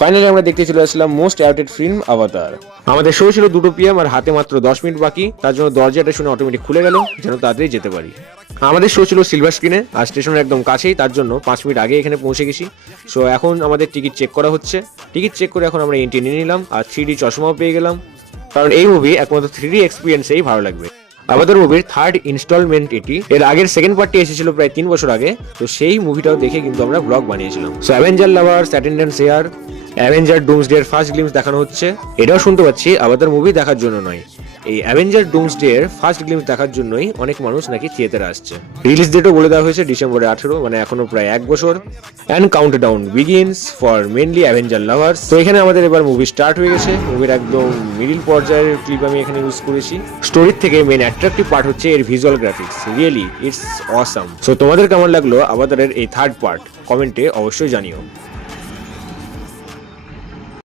Finally আমরা দেখতে চলে আসলাম মোস্ট অ্যাওয়েটেড ফিল্ম আভাতার। আমাদের শো ছিল 2 PM আর হাতে মাত্র 10 মিনিট বাকি, তার জন্য দরজাটা শুনে অটোমেটিক খুলে গেল যেন তাড়াতাড়ি যেতে পারি। আমাদের শো ছিল সিলভার স্ক্রিনে আর স্টেশনের একদম কাছেই, তার জন্য 5 মিনিট আগে এখানে পৌঁছে গেছি। সো এখন আমাদের টিকিট চেক করা হচ্ছে। টিকিট চেক করে এখন আমরা এন্ট্রি নিয়ে নিলাম আর 3D চশমাও পেয়ে গেলাম, কারণ এই মুভি একমাত্র 3D এক্সপিরিয়েন্সেই ভালো লাগবে। আভাতার মুভির থার্ড ইনস্টলমেন্ট এটি। এর আগের সেকেন্ড পার্টটি এসেছিল প্রায় 3 বছর আগে, তো সেই মুভিটাও দেখে কিন্তু আমরা ব্লগ বানিয়েছিলাম। So Avenger lovers attendance here. Avenger Doomsday এর ফার্স্ট গ্লিমস দেখানো হচ্ছে। এটাও শুনতে পাচ্ছি আভাতার মুভি দেখার জন্য নয়, এই অ্যাভেঞ্জার ডুমসডে এর ফার্স্ট গ্লিমস দেখার জন্যই অনেক মানুষ নাকি থিয়েটারে আসছে। রিলিজ ডেটও বলে দেওয়া হয়েছে ডিসেম্বরে 18, মানে এখনো প্রায় 1 বছর। And countdown begins for mainly Avenger lovers. তো এখানে আমাদের এবার মুভি স্টার্ট হয়ে গেছে। মুভির একদম মিডিল পর্যায়ের ক্লিপ আমি এখানে ইউজ করেছি। স্টোরির থেকে মেন অ্যাট্রাকটিভ পার্ট হচ্ছে এর visual graphics. Really it's awesome. So তোমাদের কেমন লাগলো আভাতারের এই থার্ড পার্ট কমেন্টে অবশ্যই জানিও।